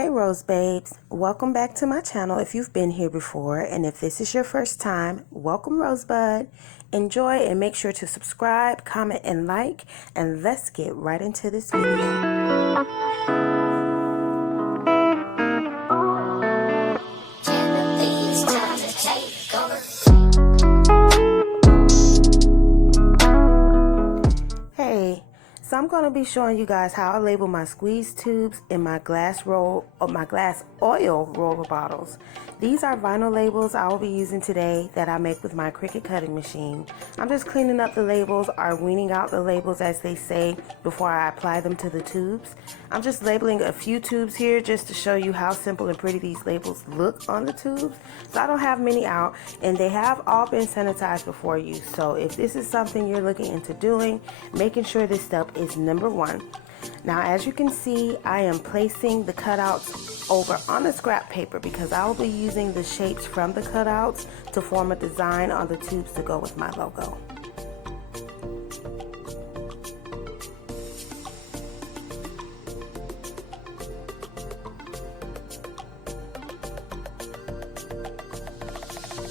Hey Rose Babes, welcome back to my channel if you've been here before, and if this is your first time, welcome Rosebud. Enjoy and make sure to subscribe, comment, and like, and let's get right into this video. Hey, so I'm going to be showing you guys how I label my squeeze tubes in my glass oil roller bottles. These are vinyl labels I will be using today that I make with my Cricut cutting machine. I'm just cleaning up the labels or weaning out the labels, as they say, before I apply them to the tubes. I'm just labeling a few tubes here just to show you how simple and pretty these labels look on the tubes. So I don't have many out, and they have all been sanitized before use. So if this is something you're looking into doing, making sure this step is number one. Now, as you can see, I am placing the cutouts over on the scrap paper because I will be using the shapes from the cutouts to form a design on the tubes to go with my logo.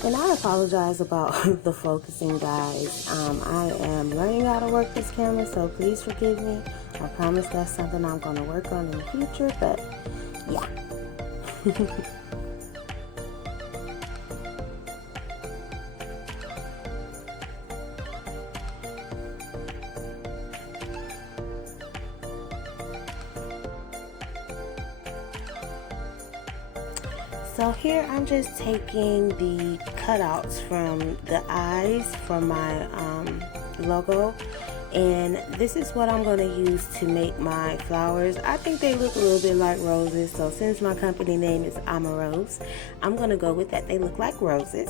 And I apologize about the focusing, guys. I am learning how to work this camera, so please forgive me. I promise that's something I'm going to work on in the future, but yeah. So here I'm just taking the cutouts from the eyes from my logo, and this is what I'm going to use to make my flowers. I think they look a little bit like roses, so since my company name is I'm a Rose, I'm going to go with that. They look like roses.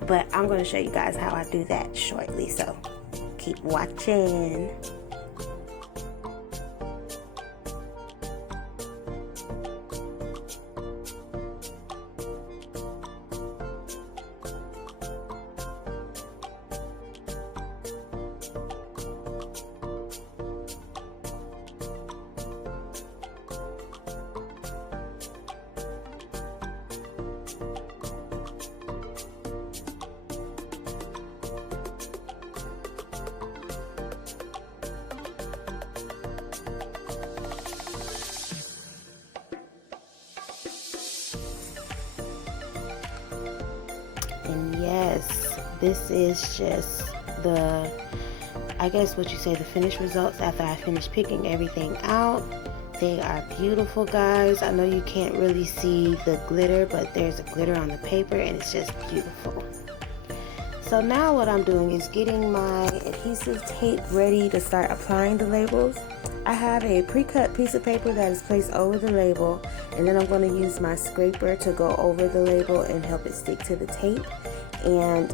But I'm going to show you guys how I do that shortly, so keep watching. And yes, this is just the, I guess what you say, the finished results after I finish picking everything out. They are beautiful, guys. I know you can't really see the glitter, but there's a glitter on the paper and it's just beautiful. So now what I'm doing is getting my adhesive tape ready to start applying the labels. I have a pre-cut piece of paper that is placed over the label, and then I'm going to use my scraper to go over the label and help it stick to the tape. And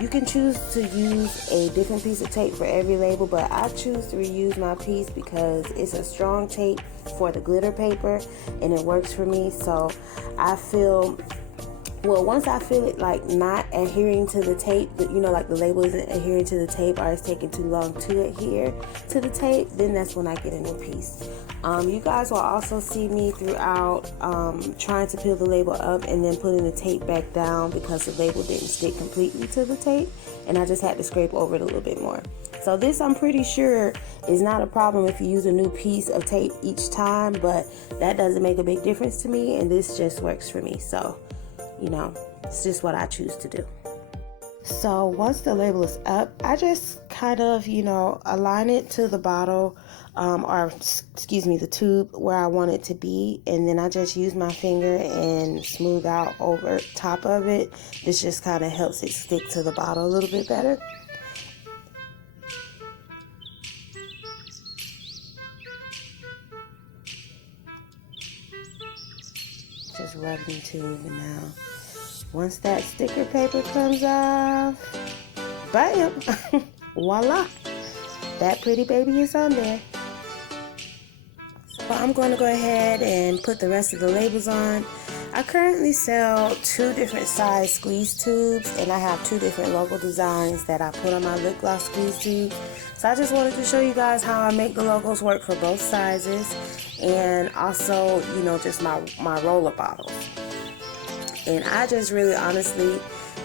you can choose to use a different piece of tape for every label, but I choose to reuse my piece because it's a strong tape for the glitter paper and it works for me. So I feel, well, once I feel it like not adhering to the tape, you know, like the label isn't adhering to the tape or it's taking too long to adhere to the tape, then that's when I get a new piece. You guys will also see me throughout trying to peel the label up and then putting the tape back down because the label didn't stick completely to the tape, and I just had to scrape over it a little bit more. So this, I'm pretty sure, is not a problem if you use a new piece of tape each time, but that doesn't make a big difference to me, and this just works for me. So, you know, it's just what I choose to do. So once the label is up, I just kind of, you know, align it to the bottle, or excuse me, the tube where I want it to be, and then I just use my finger and smooth out over top of it. This just kind of helps it stick to the bottle a little bit better. Just rubbing the tube, and now once that sticker paper comes off, bam, voila, that pretty baby is on there. So Well, I'm going to go ahead and put the rest of the labels on. I currently sell 2 different size squeeze tubes, and I have 2 different logo designs that I put on my lip gloss squeeze tube. So I just wanted to show you guys how I make the logos work for both sizes, and also, you know, just my roller bottles. And I just really honestly,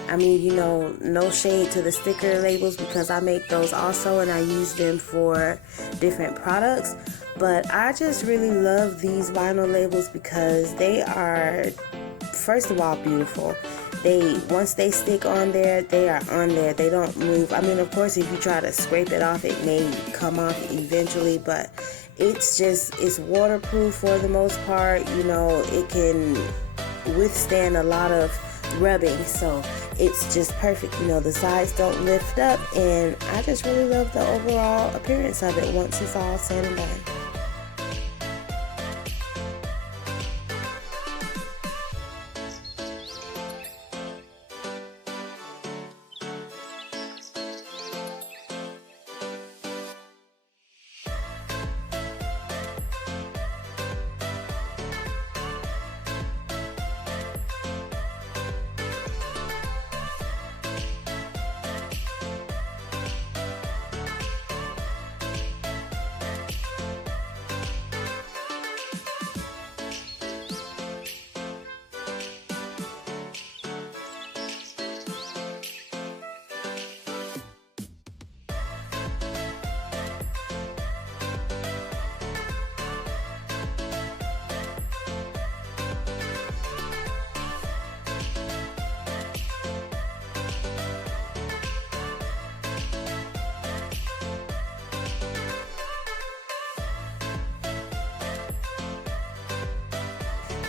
I mean, you know, no shade to the sticker labels because I make those also and I use them for different products. But I just really love these vinyl labels because they are, first of all, beautiful. Once they stick on there, they are on there. They don't move. I mean, of course, if you try to scrape it off, it may come off eventually, but it's waterproof for the most part. You know, it can withstand a lot of rubbing, so it's just perfect. You know, the sides don't lift up, and I just really love the overall appearance of it once it's all said and done.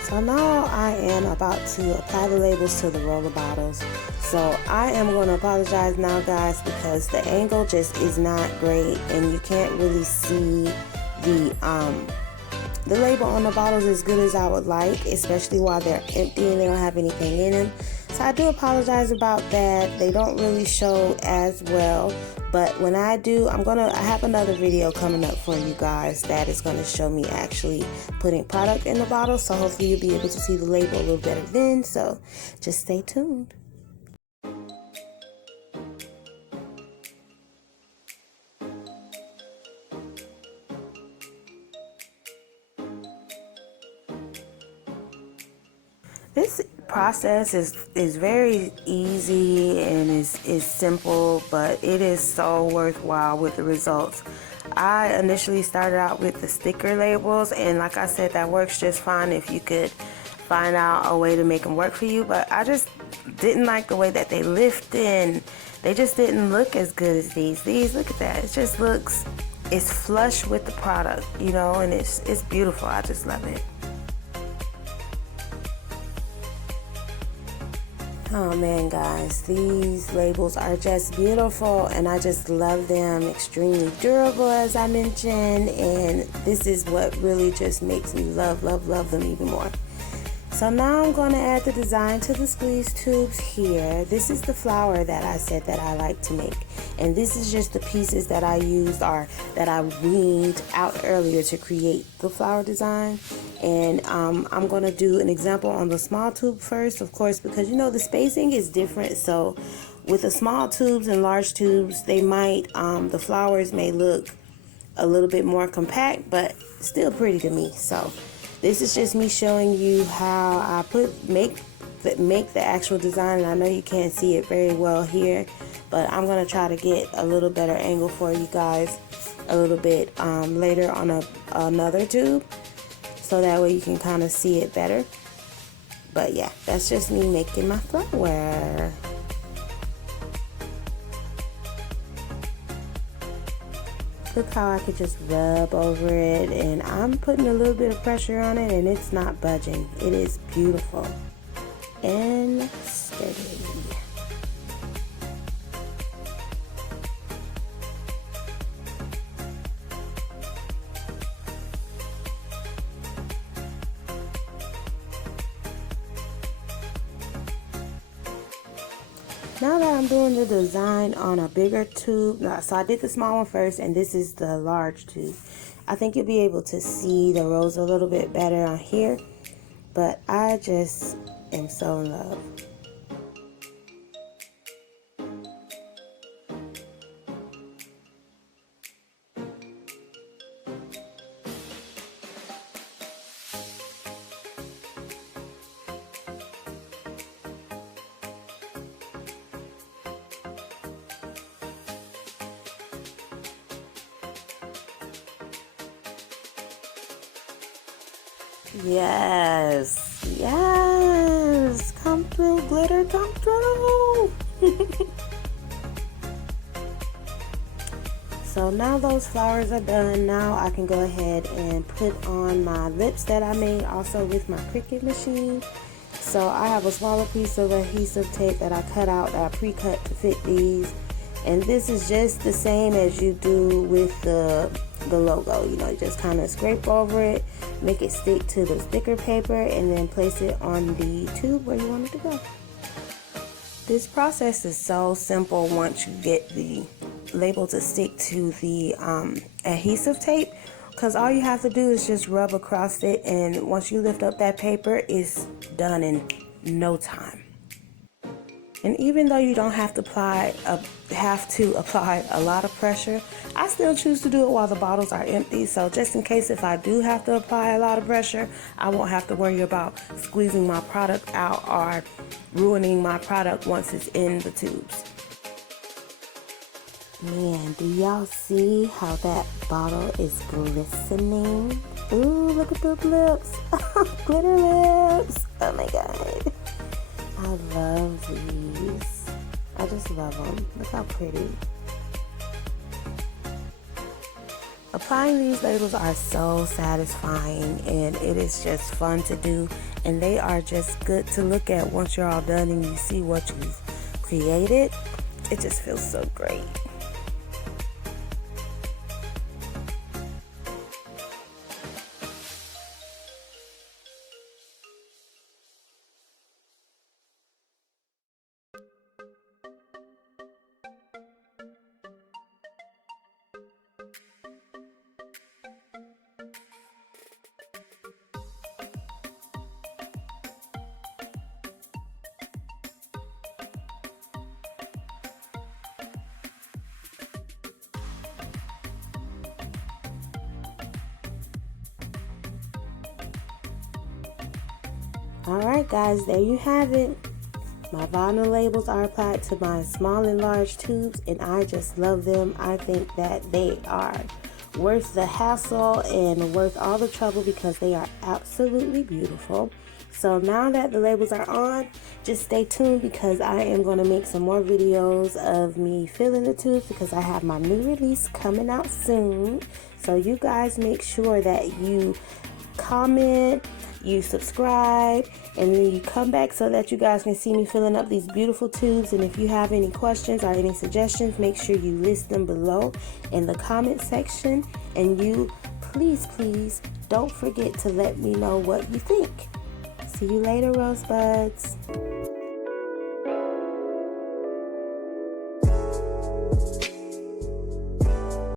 So now I am about to apply the labels to the roller bottles. So I am going to apologize now, guys, because the angle just is not great and you can't really see the label on the bottles as good as I would like, especially while they're empty and they don't have anything in them. So I do apologize about that. They don't really show as well. But when I do, I have another video coming up for you guys that is going to show me actually putting product in the bottle. So hopefully you'll be able to see the label a little better then. So just stay tuned. This process is very easy and is simple, but it is so worthwhile with the results. I initially started out with the sticker labels, and like I said, that works just fine if you could find out a way to make them work for you, but I just didn't like the way that they lift in. They just didn't look as good as these. Look at that. It just looks, it's flush with the product, you know, and it's beautiful. I just love it. Oh man, guys, these labels are just beautiful and I just love them. Extremely durable, as I mentioned, and this is what really just makes me love them even more. So now I'm going to add the design to the squeeze tubes here. This is the flower that I said that I like to make, and this is just the pieces that I used or that I weaned out earlier to create the flower design. And I'm going to do an example on the small tube first, of course, because you know the spacing is different. So with the small tubes and large tubes, they might the flowers may look a little bit more compact, but still pretty to me. So this is just me showing you how I make the actual design. And I know you can't see it very well here, but I'm going to try to get a little better angle for you guys a little bit later on another tube, so that way you can kind of see it better. But yeah, that's just me making my flower. Look how I could just rub over it, and I'm putting a little bit of pressure on it and it's not budging. It is beautiful and steady. Now that I'm doing the design on a bigger tube, so I did the small one first and this is the large tube. I think you'll be able to see the rose a little bit better on here, but I just am so in love. Yes, yes, come through, glitter, come through. So now those flowers are done. Now I can go ahead and put on my lips that I made also with my Cricut machine. So I have a smaller piece of adhesive tape that I cut out, that I pre-cut to fit these. And this is just the same as you do with the logo. You know, you just kind of scrape over it, make it stick to the sticker paper, and then place it on the tube where you want it to go. This process is so simple once you get the label to stick to the adhesive tape, because all you have to do is just rub across it, and once you lift up that paper, it's done in no time. And even though you don't have to apply a lot of pressure, I still choose to do it while the bottles are empty. So just in case if I do have to apply a lot of pressure, I won't have to worry about squeezing my product out or ruining my product once it's in the tubes. Man, do y'all see how that bottle is glistening? Ooh, look at those lips. Glitter lips. Oh my god. I love these. I just love them. Look how pretty. Applying these labels are so satisfying, and it is just fun to do, and they are just good to look at once you're all done and you see what you've created. It just feels so great. Alright guys, there you have it. My vinyl labels are applied to my small and large tubes, and I just love them. I think that they are worth the hassle and worth all the trouble because they are absolutely beautiful. So now that the labels are on, just stay tuned because I am going to make some more videos of me filling the tubes because I have my new release coming out soon. So you guys make sure that you comment, you subscribe, and then you come back so that you guys can see me filling up these beautiful tubes. And if you have any questions or any suggestions, make sure you list them below in the comment section, and you please don't forget to let me know what you think. See you later, rosebuds.